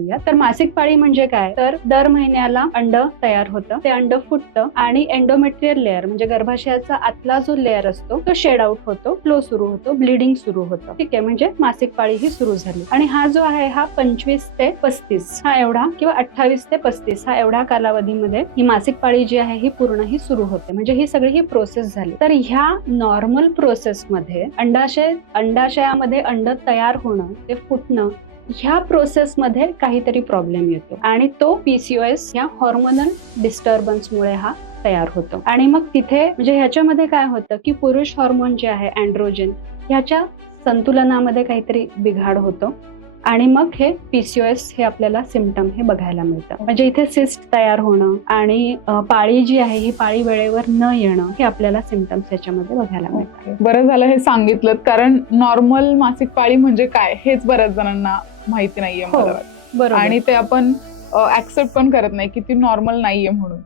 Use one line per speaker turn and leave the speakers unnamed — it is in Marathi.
या तर मासिक पाळी म्हणजे काय? तर दर महिन्याला अंड तयार होतं. ते अंड फुटतं आणि एंडोमेट्रियल लेअर म्हणजे गर्भाशयाचा आतला जो लेअर असतो तो शेड आउट होतो फ्लो सुरू होतो ब्लिडिंग सुरू होतं. ठीक आहे म्हणजे मासिक पाळी ही सुरू झाली. आणि हा जो आहे हा पंचवीस ते पस्तीस हा एवढा किंवा अठ्ठावीस ते पस्तीस हा एवढा कालावधीमध्ये ही मासिक पाळी जी आहे ही पूर्ण ही सुरू होते. म्हणजे ही सगळी ही प्रोसेस झाली. तर ह्या नॉर्मल प्रोसेसमध्ये अंडाशय अंडाशयामध्ये अंड तयार होणं ते फुटणं ह्या प्रोसेसमध्ये काहीतरी प्रॉब्लेम येतो. आणि तो पीसीओएस ह्या हॉर्मोनल डिस्टर्बन्समुळे हा तयार होतो. आणि मग तिथे म्हणजे ह्याच्यामध्ये काय होतं की पुरुष हॉर्मोन जे आहे अँड्रोजन ह्याच्या संतुलनामध्ये काहीतरी बिघाड होतो. आणि मग हे पीसीओएस हे आपल्याला सिमटम हे बघायला मिळतं. म्हणजे इथे सिस्ट तयार होणं आणि पाळी जी आहे ही पाळी वेळेवर न येणं हे आपल्याला सिमटम्स याच्यामध्ये बघायला मिळतात.
बरं झालं हे सांगितलं. कारण नॉर्मल मासिक पाळी म्हणजे काय? हेच बऱ्याच जणांना माहिती नाहीये
हो. बरोबर.
आणि ते आपण ऍक्सेप्ट पण करत नाही की ती नॉर्मल नाहीये म्हणून.